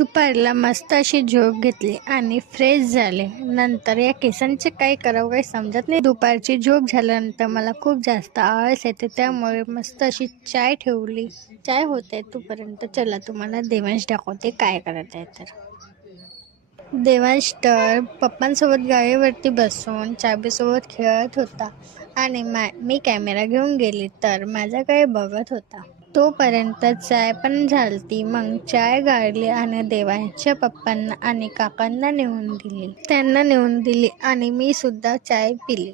दुपारला मस्त अशी झोप घेतली आणि फ्रेश झाले. नंतर या केसांचे काय करावं काही समजत नाही. दुपारची झोप झाल्यानंतर मला खूप जास्त आळस येते, त्यामुळे मस्त अशी चाय ठेवली. चाय होते तोपर्यंत चला तुम्हाला देवांश दाखवते काय करत आहे. तर देवांश तर पप्पांसोबत गाडीवरती बसून चाबीसोबत खेळत होता आणि मी कॅमेरा घेऊन गेली तर माझ्याकडे बघत होता. तोपर्यंत चाय पण झालती. मग चाय गाळली आणि देवांशच्या पप्पांना आणि काकांना नेऊन दिली. त्यांना नेऊन दिली आणि मी सुद्धा चाय पिली.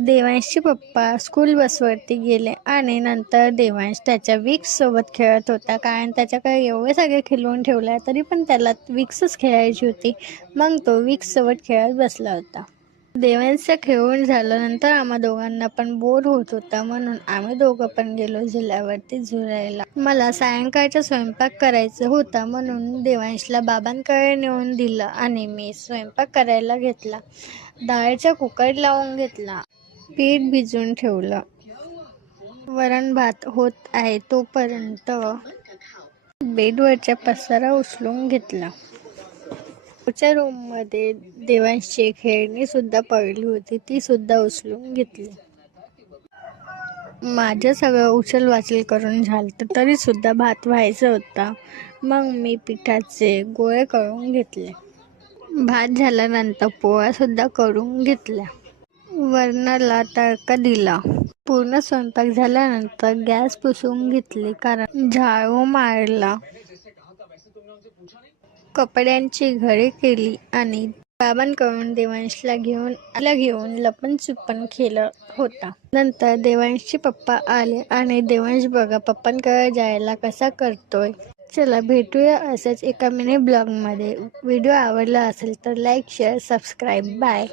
देवांशचे पप्पा स्कूल बसवरती गेले आणि नंतर देवांश त्याच्या विक्स सोबत खेळत होता, कारण त्याच्याकडे एवढे सगळे खिलवून ठेवले तरी पण त्याला विक्सच खेळायची होती. मग तो विक्स सोबत खेळत बसला होता. देवांशचं खेळून झाल्यानंतर आम्हा दोघांना पण बोर होत होता, म्हणून आम्ही दोघं पण गेलो झुल्यावरती झुलायला. मला सायंकाळचा स्वयंपाक करायचा होता, म्हणून देवांशला बाबांकडे नेऊन दिलं आणि मी स्वयंपाक करायला घेतला. डाळीचा कुकर लावून घेतला, पीठ भिजवून ठेवलं. वरण भात होत आहे तोपर्यंत बेडवरचा पसारा उचलून घेतला. पुढच्या रूममध्ये देवांशची खेळणी सुद्धा पडली होती, ती सुद्धा उचलून घेतली. माझं सगळं उचल वाचल करून झालं तरी सुद्धा भात व्हायचा होता. मग मी पिठाचे गोळे करून घेतले. भात झाल्यानंतर पोळ्या सुद्धा करून घेतल्या. वरणाला तडका दिला. पूर्ण स्वयंपाक झाल्यानंतर गॅस पुसून घेतली, कारण झाडू मारला. कपड्यांची घडी केली आणि बाबांकडून देवांशला घेऊन लपन छुपन खेळला होता. नंतर देवांशचे पप्पा आले आणि देवांश बघा पप्पांकडे जायला कसा करतोय. चला भेटूया असंच एका मिनी ब्लॉगमध्ये. व्हिडिओ आवडला असेल तर लाईक, शेअर, सबस्क्राईब. बाय.